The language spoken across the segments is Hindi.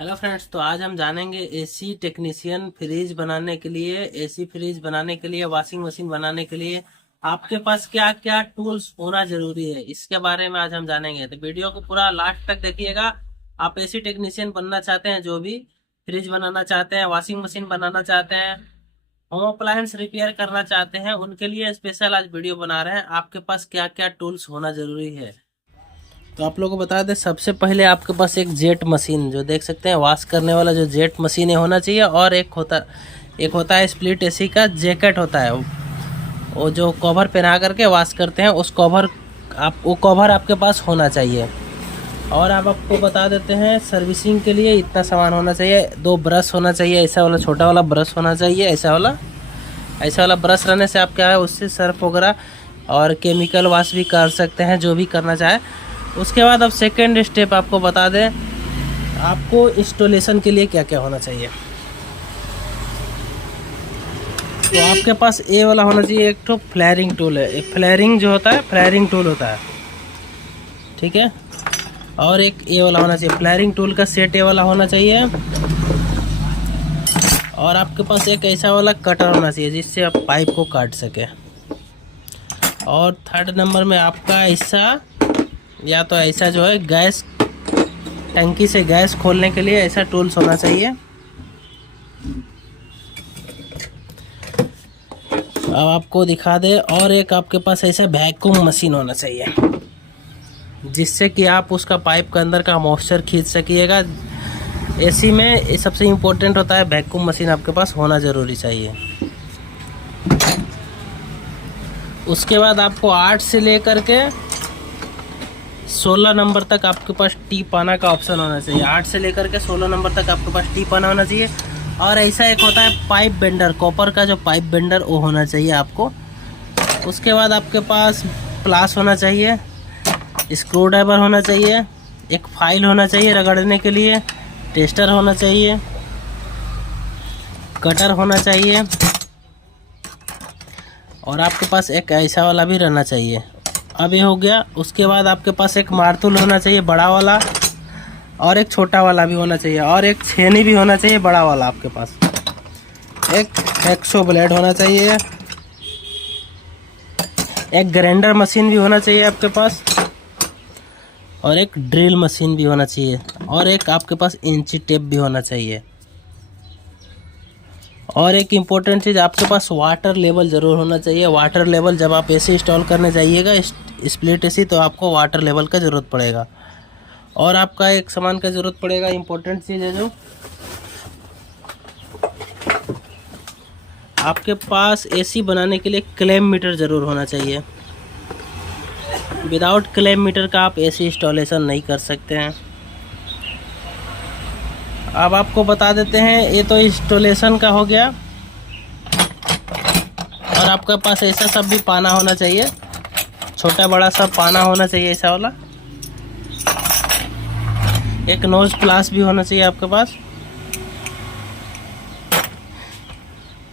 हेलो फ्रेंड्स, तो आज हम जानेंगे एसी टेक्नीशियन फ्रिज बनाने के लिए, एसी फ्रिज बनाने के लिए, वॉशिंग मशीन बनाने के लिए आपके पास क्या क्या टूल्स होना जरूरी है, इसके बारे में आज हम जानेंगे। तो वीडियो को पूरा लास्ट तक देखिएगा। आप एसी टेक्नीशियन बनना चाहते हैं, जो भी फ्रिज बनाना चाहते हैं, वॉशिंग मशीन बनाना चाहते हैं, होम अप्लायंस रिपेयर करना चाहते हैं, उनके लिए स्पेशल आज वीडियो बना रहे हैं। आपके पास क्या क्या टूल्स होना जरूरी है, तो आप लोगों को बता दें। सबसे पहले आपके पास एक जेट मशीन, जो देख सकते हैं वॉश करने वाला जो जेट मशीन है, होना चाहिए। और एक होता है स्प्लिट एसी का जैकेट होता है, वो जो कवर पहना करके वॉश करते हैं, उस कवर वो कवर आपके पास होना चाहिए। और आप आपको बता देते हैं सर्विसिंग के लिए इतना सामान होना चाहिए। 2 ब्रश होना चाहिए, ऐसा वाला छोटा वाला ब्रश होना चाहिए। ऐसा वाला ब्रश रहने से आप क्या है, उससे सर्फ वगैरह और केमिकल वॉश भी कर सकते हैं, जो भी करना चाहे। उसके बाद अब सेकेंड स्टेप आपको बता दें, आपको इंस्टॉलेशन के लिए क्या क्या होना चाहिए। तो आपके पास ए वाला होना चाहिए, एक तो फ्लैरिंग टूल है। फ्लैरिंग जो होता है, फ्लैरिंग टूल होता है, ठीक है। और एक ए वाला होना चाहिए, फ्लैरिंग टूल का सेट ए वाला होना चाहिए। और आपके पास एक ऐसा वाला कटर होना चाहिए, जिससे आप पाइप को काट सके। और थर्ड नंबर में आपका ऐसा, या तो ऐसा जो है गैस टंकी से गैस खोलने के लिए ऐसा टूल्स होना चाहिए। अब आपको दिखा दे, और एक आपके पास ऐसा वैक्यूम मशीन होना चाहिए, जिससे कि आप उसका पाइप के अंदर का मॉइस्चर खींच सकिएगा। एसी में सबसे इम्पोर्टेंट होता है वैक्यूम मशीन, आपके पास होना ज़रूरी चाहिए। उसके बाद आपको 8 से लेकर के 16 नंबर तक आपके पास टी पाना का ऑप्शन होना चाहिए। 8 से लेकर के 16 नंबर तक आपके पास टी पाना होना चाहिए। और ऐसा एक होता है पाइप बेंडर, कॉपर का जो पाइप बेंडर, वो होना चाहिए आपको। उसके बाद आपके पास प्लास होना चाहिए, स्क्रू ड्राइवर होना चाहिए, एक फाइल होना चाहिए रगड़ने के लिए, टेस्टर होना चाहिए, कटर होना चाहिए, और आपके पास एक ऐसा वाला भी रहना चाहिए। अब ये हो गया। उसके बाद आपके पास एक मारतुल होना चाहिए, बड़ा वाला, और एक छोटा वाला भी होना चाहिए, और एक छेनी भी होना चाहिए, बड़ा वाला आपके पास। एक एक्सो ब्लेड होना चाहिए, एक ग्राइंडर मशीन भी होना चाहिए आपके पास, और एक ड्रिल मशीन भी होना चाहिए, और एक आपके पास इंची टेप भी होना चाहिए। और एक इम्पोर्टेंट चीज़, आपके पास वाटर लेवल ज़रूर होना चाहिए। वाटर लेवल, जब आप एसी इंस्टॉल करने जाइएगा स्प्लिट एसी, तो आपको वाटर लेवल का ज़रूरत पड़ेगा। और आपका एक सामान का ज़रूरत पड़ेगा, इम्पोर्टेंट चीज़ है जो आपके पास एसी बनाने के लिए क्लैम मीटर ज़रूर होना चाहिए। विदाउट क्लैम मीटर का आप एसी इंस्टॉलेशन नहीं कर सकते हैं। अब आपको बता देते हैं, ये तो इंस्टॉलेशन का हो गया। और आपके पास ऐसा सब भी पाना होना चाहिए, छोटा बड़ा सब पाना होना चाहिए, ऐसा वाला। एक नोज प्लास भी होना चाहिए आपके पास,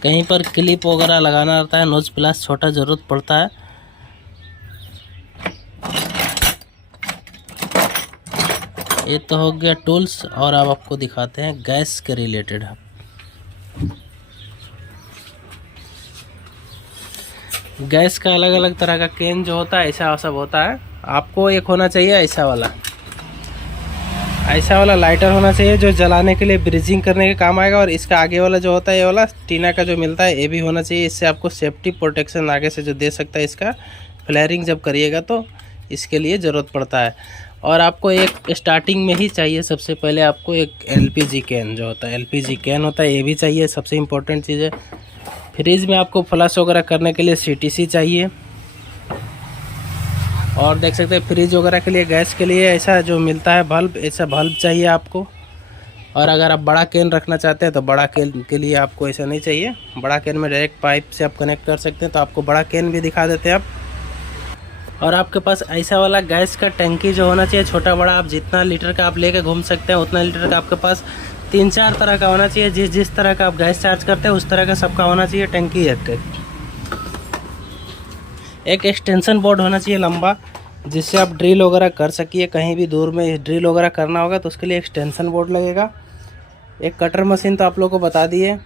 कहीं पर क्लिप वगैरह लगाना रहता है, नोज प्लास छोटा ज़रूरत पड़ता है। ये तो हो गया टूल्स। और अब आपको दिखाते हैं गैस के रिलेटेड। गैस का अलग अलग तरह का कैन जो होता है, ऐसा सब होता है। आपको एक होना चाहिए ऐसा वाला लाइटर होना चाहिए, जो जलाने के लिए ब्रीजिंग करने के काम आएगा। और इसका आगे वाला जो होता है, ये वाला टीना का जो मिलता है, ये भी होना चाहिए। इससे आपको सेफ्टी प्रोटेक्शन आगे से जो दे सकता है, इसका फ्लेयरिंग जब करिएगा तो इसके लिए ज़रूरत पड़ता है। और आपको एक स्टार्टिंग में ही चाहिए, सबसे पहले आपको एक एलपीजी कैन जो होता है, एलपीजी कैन होता है, ये भी चाहिए। सबसे इम्पोर्टेंट चीज़ है। फ्रिज में आपको फ्लश वगैरह करने के लिए सीटीसी चाहिए। और देख सकते हैं फ्रिज वगैरह के लिए, गैस के लिए ऐसा जो मिलता है बल्ब, ऐसा बल्ब चाहिए आपको। और अगर आप बड़ा कैन रखना चाहते हैं, तो बड़ा कैन के लिए आपको ऐसा नहीं चाहिए। बड़ा कैन में डायरेक्ट पाइप से आप कनेक्ट कर सकते हैं, तो आपको बड़ा कैन भी दिखा देते हैं आप। और आपके पास ऐसा वाला गैस का टंकी जो होना चाहिए, छोटा बड़ा, आप जितना लीटर का आप लेके घूम सकते हैं, उतना लीटर का आपके पास 3-4 तरह का होना चाहिए। जिस तरह का आप गैस चार्ज करते हैं, उस तरह का सबका होना चाहिए टंकी। एक एक्सटेंशन बोर्ड होना चाहिए लंबा, जिससे आप ड्रिल वगैरह कर सकिए। कहीं भी दूर में ड्रिल वगैरह करना होगा तो उसके लिए एक्सटेंशन बोर्ड लगेगा। एक कटर मशीन तो आप लोग को बता दिए।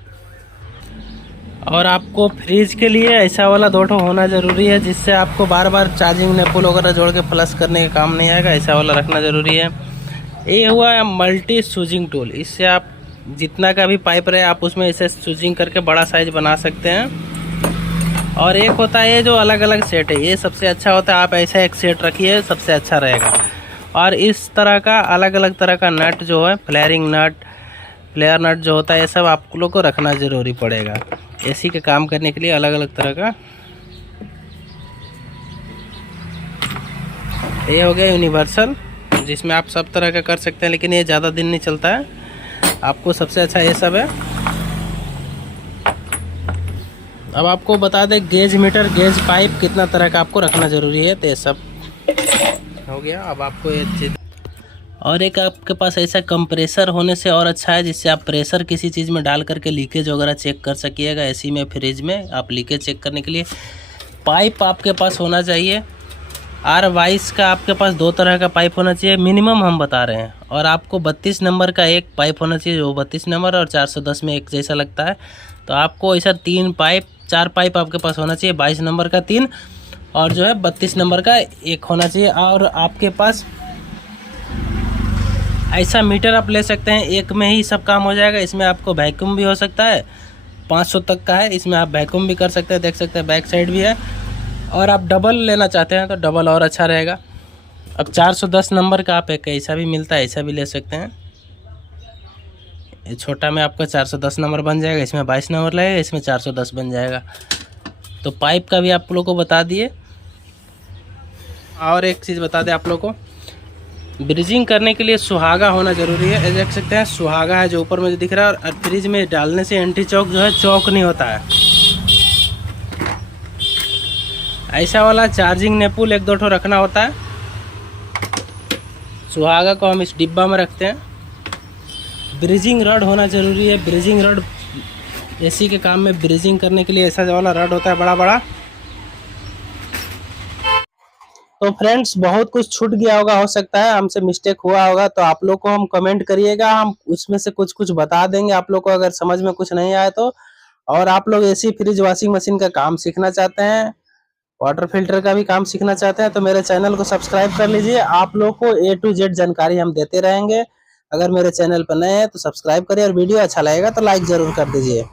और आपको फ्रिज के लिए ऐसा वाला 2 ठो होना ज़रूरी है, जिससे आपको बार बार चार्जिंग नेपुल वगैरह जोड़ के फ्लश करने का काम नहीं आएगा। ऐसा वाला रखना ज़रूरी है। ये हुआ मल्टी सूजिंग टूल। इससे आप जितना का भी पाइप रहे आप उसमें इसे सूजिंग करके बड़ा साइज बना सकते हैं। और एक होता है ये जो अलग अलग सेट है, ये सबसे अच्छा होता है। आप ऐसा एक सेट रखिए, सबसे अच्छा रहेगा। और इस तरह का अलग अलग तरह का नट जो है, फ्लेयरिंग नट, फ्लेयर नट जो होता है, ये सब आप लोग को रखना ज़रूरी पड़ेगा एसी के काम करने के लिए। अलग अलग तरह का ये हो गया यूनिवर्सल, जिसमें आप सब तरह का कर सकते हैं, लेकिन ये ज़्यादा दिन नहीं चलता है। आपको सबसे अच्छा ये सब है। अब आपको बता दें गेज मीटर, गेज पाइप कितना तरह का आपको रखना ज़रूरी है। तो ये सब हो गया। अब आपको ये चीज़, और एक आपके पास ऐसा कंप्रेसर होने से और अच्छा है, जिससे आप प्रेशर किसी चीज़ में डाल करके लीकेज वगैरह चेक कर सकिएगा। एसी में, फ्रिज में आप लीकेज चेक करने के लिए पाइप आपके पास होना चाहिए। R22 का आपके पास 2 तरह का पाइप होना चाहिए मिनिमम, हम बता रहे हैं। और आपको 32 नंबर का एक पाइप होना चाहिए, जो 32 नंबर और 410 में एक जैसा लगता है। तो आपको ऐसा 4 पाइप आपके पास होना चाहिए। 22 नंबर का 3 और जो है 32 नंबर का एक होना चाहिए। और आपके पास ऐसा मीटर आप ले सकते हैं, एक में ही सब काम हो जाएगा। इसमें आपको वैक्यूम भी हो सकता है, 500 तक का है। इसमें आप वैक्यूम भी कर सकते हैं, देख सकते हैं बैक साइड भी है। और आप डबल लेना चाहते हैं तो डबल और अच्छा रहेगा। अब 410 नंबर का आप एक ऐसा भी मिलता है, ऐसा भी ले सकते हैं। छोटा में आपका 410 नंबर बन जाएगा, इसमें 22 नंबर लगेगा, इसमें 410 बन जाएगा। तो पाइप का भी आप लोग को बता दिए। और एक चीज़ बता दें आप लोग को, ब्रिजिंग करने के लिए सुहागा होना ज़रूरी है। ये देख सकते हैं सुहागा है जो ऊपर में जो दिख रहा है। और फ्रिज में डालने से एंटी चौक जो है, चौक नहीं होता है। ऐसा वाला चार्जिंग नेपुल 1-2 ठो रखना होता है। सुहागा को हम इस डिब्बा में रखते हैं। ब्रिजिंग रड होना ज़रूरी है। ब्रिजिंग रड एसी के काम में ब्रिजिंग करने के लिए ऐसा वाला रड होता है बड़ा बड़ा। तो फ्रेंड्स बहुत कुछ छूट गया होगा, हो सकता है हमसे मिस्टेक हुआ होगा, तो आप लोग को हम कमेंट करिएगा, हम उसमें से कुछ कुछ बता देंगे आप लोग को, अगर समझ में कुछ नहीं आया तो। और आप लोग एसी, फ्रिज, वॉशिंग मशीन का काम सीखना चाहते हैं, वाटर फिल्टर का भी काम सीखना चाहते हैं, तो मेरे चैनल को सब्सक्राइब कर लीजिए। आप लोग को A to Z जानकारी हम देते रहेंगे। अगर मेरे चैनल पर नए हैं तो सब्सक्राइब करिए, और वीडियो अच्छा लगेगा तो लाइक ज़रूर कर दीजिए।